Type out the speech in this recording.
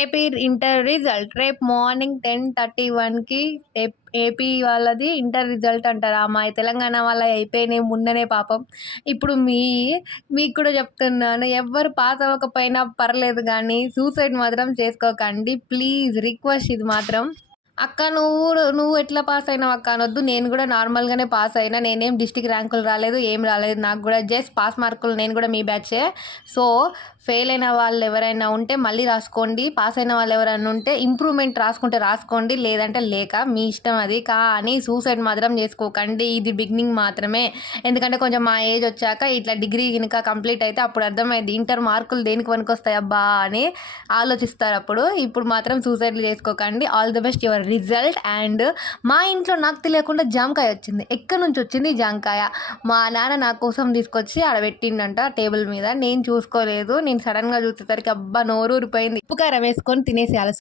AP inter result రేపు morning 10:31కి AP వాళ్ళది inter result అంటారా మా తెలంగాణ వాళ్ళ అయిపోయినాయి మొన్ననే పాపం. ఇప్పుడు మీకు కూడా చెప్తున్నాను, ఎవ్వరు పాస్ అవ్వకపోయినా పర్లేదు కానీ సూసైడ్ మాత్రం చేసుకోకండి ప్లీజ్, రిక్వెస్ట్ ఇది మాత్రం. అక్క నువ్వు ఎట్లా పాస్ అయినావు అక్క అనొద్దు, నేను కూడా నార్మల్గానే పాస్ అయినా, నేనేం డిస్టిక్ ర్యాంకులు రాలేదు, ఏం రాలేదు, నాకు కూడా జస్ట్ పాస్ మార్కులు, నేను కూడా మీ బ్యాచే. సో ఫెయిల్ అయిన వాళ్ళు ఎవరైనా ఉంటే మళ్ళీ రాసుకోండి, పాస్ అయిన వాళ్ళు ఎవరైనా ఉంటే ఇంప్రూవ్మెంట్ రాసుకుంటే రాసుకోండి, లేదంటే లేక మీ ఇష్టం అది. కానీ సూసైడ్ మాత్రం చేసుకోకండి, ఇది బిగినింగ్ మాత్రమే. ఎందుకంటే కొంచెం మా ఏజ్ వచ్చాక ఇట్లా డిగ్రీ కనుక కంప్లీట్ అయితే అప్పుడు అర్థమైంది ఇంటర్ మార్కులు దేనికి పనికొస్తాయి అబ్బా అని ఆలోచిస్తారు అప్పుడు. ఇప్పుడు మాత్రం సూసైడ్లు చేసుకోకండి. All the best your result. And మా ఇంట్లో నాకు తెలియకుండా జామకాయ వచ్చింది. ఎక్కడి నుంచి వచ్చింది జామకాయ? మా నాన్న నా కోసం తీసుకొచ్చి ఆడ పెట్టిండంట టేబుల్ మీద, నేను చూసుకోలేదు. నేను సడన్గా చూసేసరికి అబ్బా నోరు ఊరిపోయింది. ఉప్పు కారం వేసుకొని తినేసేయాలి.